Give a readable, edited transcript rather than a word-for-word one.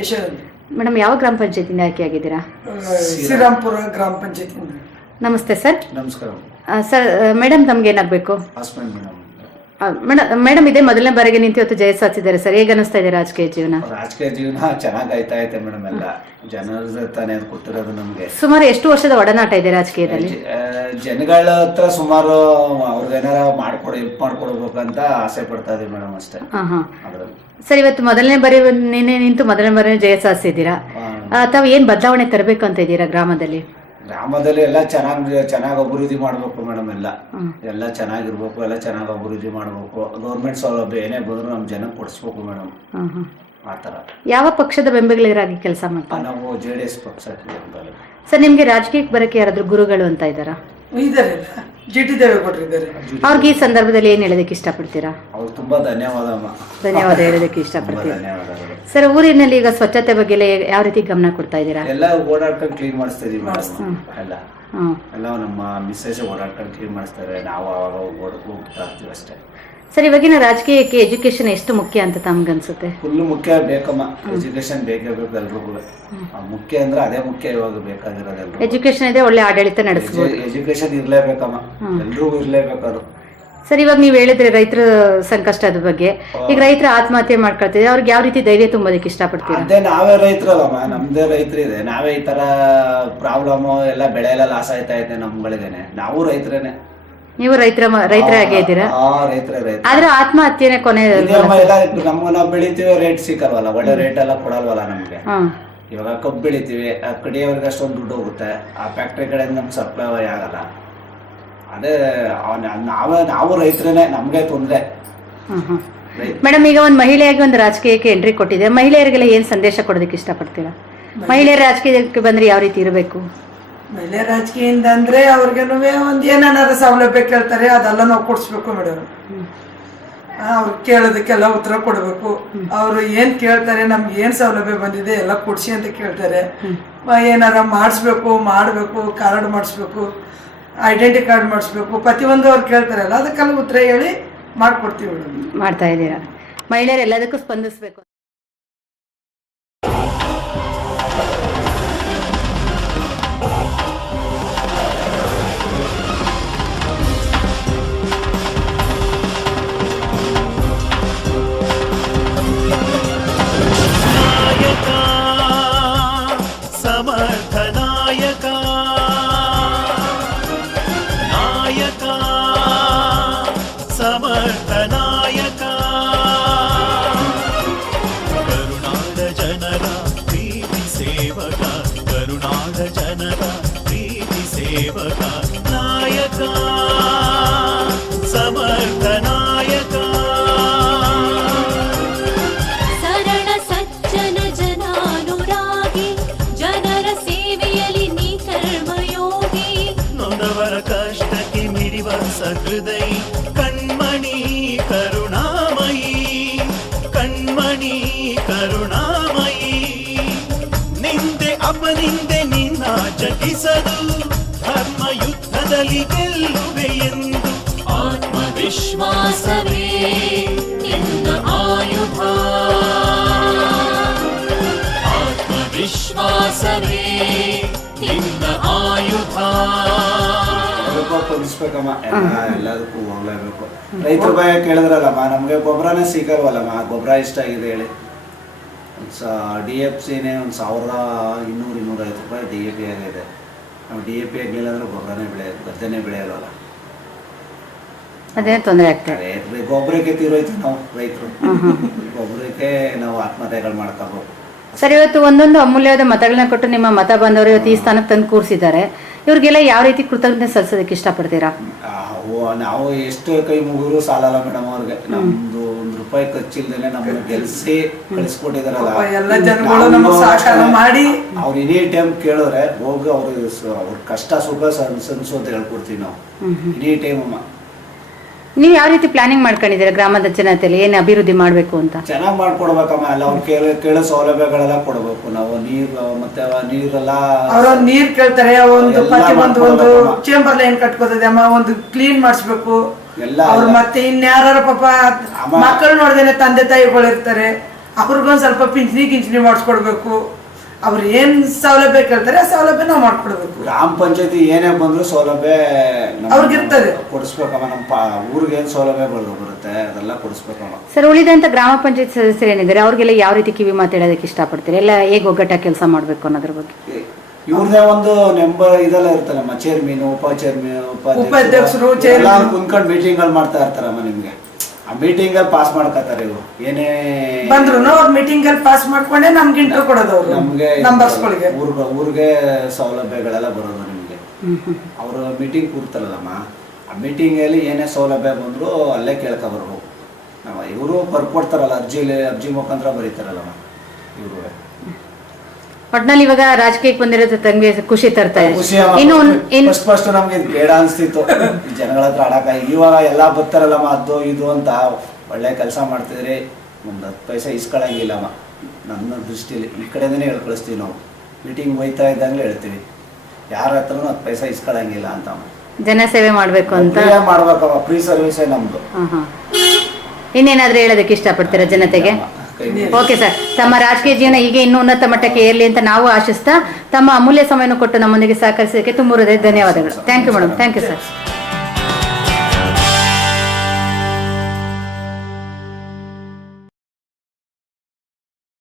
ಯಶೋಧನ್. Madam, ಯಾವ ಗ್ರಾಮ ಪಂಚಾಯತಿಯಿಂದ ಆಯ್ಕೆಯಾಗಿದ್ದೀರಾ? ಶ್ರೀರಾಮ್ಪುರ ಗ್ರಾಮ ಪಂಚಾಯತಿಯಿಂದ. ನಮಸ್ತೆ ಸರ್. ನಮಸ್ಕಾರ ಸರ್. ಮೇಡಮ್, ತಮ್ಗೆ ಏನಾಗಬೇಕು? ಮೇಡಮ್, ಇದೇ ಮೊದಲನೇ ಬಾರಿಗೆ ನಿಂತು ಇವತ್ತು ಜಯ ಸಾಧಿಸಿದ್ದಾರೆ ಸರ್. ಹೇಗೆ ಅನಿಸ್ತಾ ಇದೆ ರಾಜಕೀಯ ಜೀವನ? ರಾಜಕೀಯ ಜೀವನ ಚೆನ್ನಾಗಿ ಆಯ್ತಾ ಐತೆ ಮೇಡಮ್. ಎಲ್ಲ ಜನರ ತಾನೇ ಕೊಟ್ಟಿರೋದು ನಮ್ಗೆ. ಸುಮಾರು ಎಷ್ಟು ವರ್ಷದ ಒಡನಾಟ ಇದೆ ರಾಜಕೀಯದಲ್ಲಿ? ಜನಗಳ ಹತ್ರ ಸುಮಾರು ಅವ್ರಿಗೇನಾರ ಹೆಲ್ಪ್ ಮಾಡ್ಕೊಡ್ಬೇಕಂತ ಆಸೆ ಪಡ್ತಾ ಇದೀವಿ ಮೇಡಮ್, ಅಷ್ಟೇ. ಸರ್, ಇವತ್ತು ಮೊದಲನೇ ಬಾರಿ ನಿಂತು ಮೊದಲನೇ ಬಾರಿ ಜಯ ಸಾಧಿಸಿದ್ದೀರಾ. ತಾವು ಏನ್ ಬದಲಾವಣೆ ತರಬೇಕು ಅಂತ ಇದ್ದೀರಾ ಗ್ರಾಮದಲ್ಲಿ? ಗ್ರಾಮದಲ್ಲಿ ಎಲ್ಲ ಚೆನ್ನಾಗಿ ಅಭಿವೃದ್ಧಿ ಮಾಡ್ಬೇಕು ಮೇಡಮ್. ಎಲ್ಲ ಚೆನ್ನಾಗಿರ್ಬೇಕು, ಎಲ್ಲ ಚೆನ್ನಾಗಿ ಅಭಿವೃದ್ಧಿ ಮಾಡ್ಬೇಕು. ಗೌರ್ಮೆಂಟ್ ಸೌಲಭ್ಯ ಏನೇ ಬಂದ್ರು ನಮ್ ಜನಕ್ಕೆ ಕೊಡಿಸ್ಬೇಕು ಮೇಡಮ್. ಆತರ. ಯಾವ ಪಕ್ಷದ ಬೆಂಬಲಿಗರಾಗಿ ಕೆಲಸ ಮಾಡ್ತಾರೆ? ನಾವು JDS ಪಕ್ಷ. ಸರ್, ನಿಮ್ಗೆ ರಾಜಕೀಯಕ್ಕೆ ಬರಕ್ಕೆ ಯಾರಾದ್ರೂ ಗುರುಗಳು ಅಂತ ಇದ್ದಾರಾ? ಇದ್ದಾರೆ, GT ದೇವೇಗೌಡರು ಇದ್ದಾರೆ. ಅವ್ರಿಗೆ ಈ ಸಂದರ್ಭದಲ್ಲಿ ಏನ್ ಹೇಳೋದಕ್ಕೆ ಇಷ್ಟಪಡ್ತೀರಾ? ಅವ್ರು ತುಂಬಾ ಧನ್ಯವಾದ ಹೇಳೋದಕ್ಕೆ ಇಷ್ಟಪಡ್ತೀರಾ? ಸರ್, ಊರಿನಲ್ಲಿ ಈಗ ಸ್ವಚ್ಛತೆ ಬಗ್ಗೆ ಯಾವ ರೀತಿ ಗಮನ ಕೊಡ್ತಾ ಇದ್ದೀರಾ? ಎಲ್ಲ ಓಡಾಡ್ಕೊಂಡು ಕ್ಲೀನ್ ಮಾಡಿಸ್ತಾ ಇದೀವಿ ಮೇಡಮ್. ಎಲ್ಲ ನಮ್ಮ ಮಿಸ್ಸಸ್ ಓಡಾಡ್ಕೊಂಡು ಕ್ಲೀನ್ ಮಾಡಿಸ್ತಾರೆ. ನಾವು ಅವಾಗ ಹೋಗ್ತಾ ಇರ್ತೀವಿ ಅಷ್ಟೇ. ಸರ್, ಇವಾಗಿನ ರಾಜಕೀಯಕ್ಕೆ ಎಜುಕೇಶನ್ ಎಷ್ಟು ಮುಖ್ಯ ಅಂತ ತಮ್ಗನ್ಸುತ್ತೆ? ಫುಲ್ ಮುಖ್ಯ ಬೇಕಮ್ಮ. ಎಜುಕೇಶನ್ ಬೇಕೇ ಬೇಕು ಎಲ್ರಿಗೂ. ಮುಖ್ಯ ಅಂದ್ರೆ ಅದೇ ಮುಖ್ಯ ಇವಾಗ ಬೇಕಾಗಿರೋದು. ಎಜುಕೇಶನ್ ಇದೆ, ಒಳ್ಳೆ ಆಡಳಿತ ನಡೆಸಬಹುದು. ಎಜುಕೇಶನ್ ಇರ್ಲೇಬೇಕಮ್ಮ, ಎಲ್ರಿಗೂ ಇರ್ಲೇಬೇಕು. ಸರ್, ಇವಾಗ ನೀವು ಹೇಳಿದ್ರೆ ರೈತರ ಸಂಕಷ್ಟದ ಬಗ್ಗೆ. ಈಗ ರೈತರ ಆತ್ಮಹತ್ಯೆ ಮಾಡ್ಕೊಳ್ತಿದ್ರೆ ಅವ್ರಿಗೆ ಯಾವ ರೀತಿ ಧೈರ್ಯ ತುಂಬೋದಕ್ಕೆ ಇಷ್ಟಪಡ್ತೀರಾ? ಅದೇ ನಾವೇ ರೈತರಲ್ಲಮ್ಮ, ನಮ್ದೇ ರೈತರಿದೆ. ನಾವೇ ಈ ತರ ಪ್ರಾಬ್ಲಮ್ ಎಲ್ಲ ಬೆಳೆ ಎಲ್ಲ ಲಾಸ್ ಆಯ್ತಾ ಇದೆ ನಮ್ಗಳಿಗೇನೆ. ನಾವು ರೈತರೇನೆ. ನೀವು ರೈತರಾಗೇ ಇದ್ದೀರಾ? ಆದ್ರೆ ಆತ್ಮಹತ್ಯೆನೆ ಕೊನೆ. ನಾವು ಬೆಳಿತೀವಿ, ರೇಟ್ ಸಿಕ್ಕಲ್ವಲ್ಲ, ಒಳ್ಳೆ ರೇಟ್ ಎಲ್ಲ ಕೊಡಲ್ವಲ್ಲ ನಮ್ಗೆ. ಇವಾಗ ಕಬ್ಬು ಬೆಳಿತೀವಿ, ಕಡಿಯೋರ್ಗೆ ಅಷ್ಟೊಂದು ದುಡ್ಡು ಹೋಗುತ್ತೆ. ಆ ಫ್ಯಾಕ್ಟ್ರಿ ಕಡೆಯಿಂದ ನಮ್ಗೆ ಸಪ್ಲೈ ಆಗಲ್ಲ. ಅದೇ ನಾವು ರೈತರೇನೆ, ನಮ್ಗೆ ತೊಂದ್ರೆ. ಮೇಡಮ್, ಈಗ ಒಂದು ಮಹಿಳೆಯಾಗಿ ಒಂದು ರಾಜಕೀಯಕ್ಕೆ ಎಂಟ್ರಿ ಕೊಟ್ಟಿದೆ. ಮಹಿಳೆಯರಿಗೆಲ್ಲ ಏನ್ ಸಂದೇಶ ಕೊಡೋದಕ್ಕೆ ಇಷ್ಟಪಡ್ತೀರಾ? ಮಹಿಳೆಯರ ರಾಜಕೀಯಕ್ಕೆ ಬಂದ್ರೆ ಯಾವ ರೀತಿ ಇರಬೇಕು? ಮಹಿಳೆ ರಾಜಕೀಯದಿಂದ ಅಂದ್ರೆ ಅವ್ರಿಗೇನು ಒಂದ್ ಏನಾರ ಸೌಲಭ್ಯ ಕೇಳ್ತಾರೆ, ಅದೆಲ್ಲ ನಾವು ಕೊಡ್ಸ್ಬೇಕು ಮೇಡಮ್. ಅವ್ರು ಕೇಳೋದಕ್ಕೆಲ್ಲ ಉತ್ತರ ಕೊಡ್ಬೇಕು. ಅವ್ರು ಏನ್ ಕೇಳ್ತಾರೆ, ನಮ್ಗೆ ಏನ್ ಸೌಲಭ್ಯ ಬಂದಿದೆ ಎಲ್ಲ ಕೊಡ್ಸಿ ಅಂತ ಕೇಳ್ತಾರೆ. ಏನಾರ ಮಾಡಿಸ್ಬೇಕು, ಮಾಡ್ಬೇಕು, ಕಾರ್ಡ್ ಮಾಡಿಸ್ಬೇಕು, ಐಡೆಂಟಿ ಕಾರ್ಡ್ ಮಾಡಿಸ್ಬೇಕು, ಪ್ರತಿಯೊಂದು ಅವ್ರು ಕೇಳ್ತಾರಲ್ಲ ಅದಕ್ಕೆಲ್ಲ ಉತ್ತರ ಹೇಳಿ ಮಾಡ್ಕೊಡ್ತೀವಿ ಮೇಡಮ್. ಮಾಡ್ತಾ ಇದ್ದೀರಾ? ಮಹಿಳೆಯರು ಎಲ್ಲದಕ್ಕೂ ಸ್ಪಂದಿಸ್ಬೇಕು. ಹೃದಯ ಕಣ್ಮಣಿ ಕರುಣಾಮಯಿ, ಕಣ್ಮಣಿ ಕರುಣಾಮಯಿ. ನಿಂದೆ ಅಪನಿಂದೆ ನಿನ್ನ ಜಗಿಸದು, ಧರ್ಮ ಯುದ್ಧದಲ್ಲಿ ಗೆಲ್ಲುವೆ ಎಂದು. ಆತ್ಮವಿಶ್ವಾಸವೇ ನಿನ್ನ ಆಯುಧ, ಆತ್ಮವಿಶ್ವಾಸವೇ ನಿನ್ನ ಆಯುಧ. ಕೊಡಿಸ್ಬೇಕಮ್ಮ, ಎಲ್ಲದಕ್ಕೂ ಹೋಗ್ಲೇಬೇಕು. ರೈತರ ಭಯ ಕೇಳಿದ್ರಲ್ಲಮ್ಮ, ನಮ್ಗೆ ಗೊಬ್ಬರನೇ ಸಿಗಲ್ವಲ್ಲಮ್ಮ. ಗೊಬ್ಬರ ಇಷ್ಟ ಆಗಿದೆ ಹೇಳಿ. DFCನೇ 1200-250 ರೂಪಾಯಿ DAP ಆಗಿದೆ. ನಾವು DAP ಆಗಲಿಲ್ಲ ಅಂದ್ರೆ ಗೊಬ್ಬರನೇ ಬೆಳೆಯೋದು, ಗದ್ದೆನೇ ಬೆಳೆಯಲ್ವಲ್ಲ. ಅದೇ ತೊಂದರೆ ಆಗ್ತದೆ. ಗೊಬ್ಬರಕ್ಕೆ ತೀರೋಯ್ತು ನಾವು ರೈತರು. ಗೊಬ್ಬರಕ್ಕೆ ನಾವು ಆತ್ಮಹತ್ಯೆಗಳು ಮಾಡ್ಕೋಬೇಕು. ಸರ್, ಇವತ್ತು ಒಂದೊಂದು ಅಮೂಲ್ಯವಾದ ಮತಗಳನ್ನ ಕೊಟ್ಟು ನಿಮ್ಮ ಮತ ಬಂದವರು ಇವತ್ತು ಈ ಸ್ಥಾನಕ್ಕೆ ತಂದು ಕೂರಿಸಿದ್ದಾರೆ. ಇವ್ರಿಗೆಲ್ಲ ಯಾವ ರೀತಿ ಕೃತಜ್ಞತೆ ಸಲ್ಲಿಸೋದಕ್ಕೆ ಇಷ್ಟಪಡ್ತೀರಾ? ನಾವು ಎಷ್ಟು ಕೈ ಮುಗಿದ್ರು ಸಾಲಲ್ಲ ಮೇಡಮ್. ಅವ್ರಿಗೆ ನಮ್ದು ₹1 ಖರ್ಚಿಲ್ದೇನೆ ನಮ್ಮನ್ನ ಗೆಲ್ಸಿ ಕಳಿಸ್ಕೊಟ್ಟಿದಾರಲ್ಲ, ಎಲ್ಲ ಜನಗಳು ನಮಗೆ ಸಹಕಾರ ಮಾಡಿ. ಅವ್ರು ಎನಿ ಟೈಮ್ ಕೇಳಿದ್ರೆ ಹೋಗಿ ಅವ್ರ ಕಷ್ಟ ಸುಖ ಸನ್ಸು ಅಂತ ಹೇಳ್ಕೊಡ್ತೀವಿ ನಾವು ಎನಿ ಟೈಮ್. ಅಮ್ಮ, ನೀವು ಯಾವ ರೀತಿ ಪ್ಲಾನಿಂಗ್ ಮಾಡ್ಕೊಂಡಿದ್ದೀರಾ ಗ್ರಾಮದ ಜನತೆಯಲ್ಲಿ ಏನು ಅಭಿವೃದ್ಧಿ ಮಾಡಬೇಕು ಅಂತ? ಚೆನ್ನಾಗಿ ಮಾಡ್ಕೊಡ್ಬೇಕಮ್ಮ. ಎಲ್ಲ ಅವ್ರು ಕೇಳೋ ಸೌಲಭ್ಯಗಳೆಲ್ಲ ಕೊಡ್ಬೇಕು. ನಾವು ನೀರು ಮತ್ತೆ ನೀರೆಲ್ಲ ನೀರ್ ಕೇಳ್ತಾರೆ. ಒಂದು ಚೇಂಬರ್ ಲೈನ್ ಕಟ್ಕೋತದೆ ಅಮ್ಮ, ಒಂದು ಕ್ಲೀನ್ ಮಾಡಿಸ್ಬೇಕು. ಅವ್ರು ಮತ್ತೆ ಇನ್ಯಾರ ಪಾಪ ಮಕ್ಕಳು ನೋಡ್ದೇನೆ ತಂದೆ ತಾಯಿಗಳು ಇರ್ತಾರೆ, ಅವ್ರಿಗೊಂದು ಸ್ವಲ್ಪ ಪಿಂಚಣಿ ಗಿಂಚಣಿ ಮಾಡಿಸ್ಕೊಡ್ಬೇಕು. ಅವ್ರು ಏನು ಸೌಲಭ್ಯ ಕೇಳ್ತಾರೆ ಆ ಸೌಲಭ್ಯ ನಾವು ಮಾಡ್ಕೊಡ್ಬೇಕು. ಗ್ರಾಮ ಪಂಚಾಯತಿ ಏನೇ ಬಂದ್ರು ಸೌಲಭ್ಯ ಅವ್ರಿಗಿರ್ತದೆ. ಕೊಡಿಸ್ಬೇಕಮ್ಮ. ನಮ್ಮ ಊರಿಗೆ ಏನು ಸೌಲಭ್ಯ ಬರುತ್ತೆ ಅದೆಲ್ಲ ಕೊಡಿಸ್ಬೇಕಮ್ಮ. ಸರ್, ಉಳಿದಂತ ಗ್ರಾಮ ಪಂಚಾಯತ್ ಸದಸ್ಯರು ಏನಿದ್ದಾರೆ ಅವ್ರಿಗೆಲ್ಲ ಯಾವ ರೀತಿ ಕಿವಿ ಮಾತಾಡೋದಕ್ಕೆ ಇಷ್ಟಪಡ್ತೀರಿ? ಎಲ್ಲ ಹೇಗೆ ಒಗ್ಗಟ್ಟಾಗಿ ಕೆಲಸ ಮಾಡಬೇಕು ಅನ್ನೋದ್ರ ಬಗ್ಗೆ ಇವ್ರದೇ ಒಂದು ನೆಂಬರ್ ಇದೆಲ್ಲ ಇರ್ತಲ್ಲಮ್ಮ, ಚೇರ್ಮನ್, ಉಪಾಧ್ಯಕ್ಷರು ಎಲ್ಲ ಕುಂತ್ಕೊಂಡು ಮೀಟಿಂಗ್ಗಳು ಮಾಡ್ತಾ ಇರ್ತಾರಮ್ಮ. ನಿಮ್ಗೆ ಆ ಮೀಟಿಂಗ್ ಅಲ್ಲಿ ಪಾಸ್ ಮಾಡ್ಕೋತಾರೆ ಇವರು. ಏನೇ ಬಂದ್ರು ಅವ್ರ ಮೀಟಿಂಗ್ ಅಲ್ಲಿ ಪಾಸ್ ಮಾಡ್ಕೊಂಡೆ ನಮ್ಗೆ ಇಂಟರ್ ಕೊಡೋದು. ಅವರು ನಮ್ಗೆ ನಂಬರ್ಸ್ಗಳಿಗೆ ಊರಿಗೆ ಸೌಲಭ್ಯಗಳೆಲ್ಲ ಬರೋದು ನಿಮ್ಗೆ. ಅವರು ಮೀಟಿಂಗ್ ಕೂರ್ತಲ್ಲಮ್ಮ, ಆ ಮೀಟಿಂಗ್ ಅಲ್ಲಿ ಏನೇ ಸೌಲಭ್ಯ ಬಂದ್ರು ಅಲ್ಲೇ ಕೇಳ್ಕೊಬರ್ಬೇಕು. ಇವರು ಬರ್ಕೊಡ್ತಾರಲ್ಲ, ಅರ್ಜಿ ಮುಖಾಂತರ ಬರೀತಾರಲ್ಲಮ್ಮ ಇವರು. ಒಟ್ನಲ್ಲಿ ಇವಾಗ ರಾಜಕೀಯಕ್ಕೆ ಬಂದಿರೋದು ತಂಗೆ ಖುಷಿ ತರ್ತಾ ಇದೆ. ಫಸ್ಟ್ ನಮ್ಗೆ ಇದು ಬೇಡ ಅನ್ಸ್ತಿತ್ತು ಜನಗಳ ಹತ್ರ ಆಡಕ. ಇವಾಗ ಎಲ್ಲಾ ಬರ್ತಾರಲ್ಲಮ್ಮ, ಅದು ಇದು ಅಂತ ಒಳ್ಳೆ ಕೆಲಸ ಮಾಡ್ತಿದ್ರಿ. ಒಂದು 10 ಪೈಸೆ ಇಸ್ಕೊಳಂಗಿಲ್ಲಮ್ಮ ನನ್ನ ದೃಷ್ಟಿಲಿ. ಈ ಕಡೆನೇ ಹೇಳ್ಕಳಿಸ್ತೀವಿ ನಾವು. ಮೀಟಿಂಗ್ ಹೋಯ್ತಾ ಇದ್ದಂಗ್ಲೇ ಹೇಳ್ತೀವಿ, ಯಾರ ಹತ್ರನೂ 10 ಪೈಸೆ ಇಸ್ಕೊಳಂಗಿಲ್ಲ ಅಂತ. ಜನ ಸೇವೆ ಮಾಡ್ಬೇಕು ಅಂತ ಮಾಡ್ಬೇಕಮ್ಮ, ಫ್ರೀ ಸರ್ವಿಸೇ ನಮ್ದು. ಇನ್ನೇನಾದ್ರೂ ಹೇಳೋದಕ್ಕೆ ಇಷ್ಟಪಡ್ತೀರಾ ಜನತೆಗೆ? ಓಕೆ ಸರ್, ತಮ್ಮ ರಾಜಕೀಯ ಜೀವನ ಹೀಗೆ ಇನ್ನೂ ಉನ್ನತ ಮಟ್ಟಕ್ಕೆ ಏರಲಿ ಅಂತ ನಾವು ಆಶಿಸ್ತಾ ತಮ್ಮ ಅಮೂಲ್ಯ ಸಮಯವನ್ನು ಕೊಟ್ಟು ನಮ್ಮೊಂದಿಗೆ ಸಹಕರಿಸೋದಕ್ಕೆ ತುಂಬ ಹೃದಯ ಧನ್ಯವಾದಗಳು. Thank you madam. Thank you sir.